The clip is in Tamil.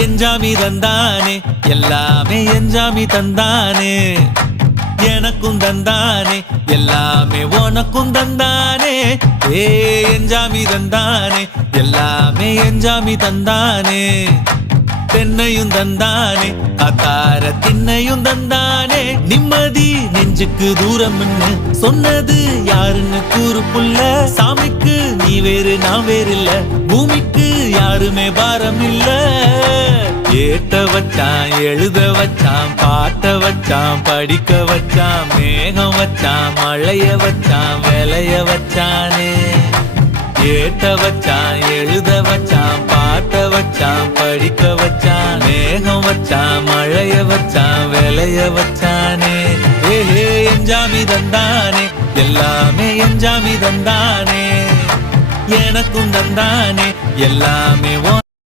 எஞ்சாமி தந்தானே எல்லாமே எஞ்சாமி தந்தானே எனக்கும் தந்தானே எல்லாமே உனக்கும் தந்தானே ஏ எஞ்சாமி தந்தானே எல்லாமே எஞ்சாமி தந்தானே தென்னையும் தந்தானே அத்தார திண்ணையும் தந்தானே நிம்மதி நெஞ்சுக்கு தூரம்னு சொன்னது யாருன்னு கூறு புள்ள சாமிக்கு நீ வேறு நான் வேறு இல்ல பூமிக்கு யாருமே பாரம் இல்ல ஏத்த வச்சான் எழுத வச்சான் பாட்ட வச்சான் படிக்க வச்சான் மேகம் வச்சான் மழைய வச்சான் விளைய வச்சானே ஏத்த வச்சான் எழுத வச்சான் பாட்ட வச்சான் படிக்க வச்சான் மேகம் வச்சான் மழைய வச்சான் விளைய வச்சானே ஏஹே எஞ்சாமி தந்தானே எல்லாமே எஞ்சாமி தந்தானே எனக்கும் தந்தானே எல்லாமே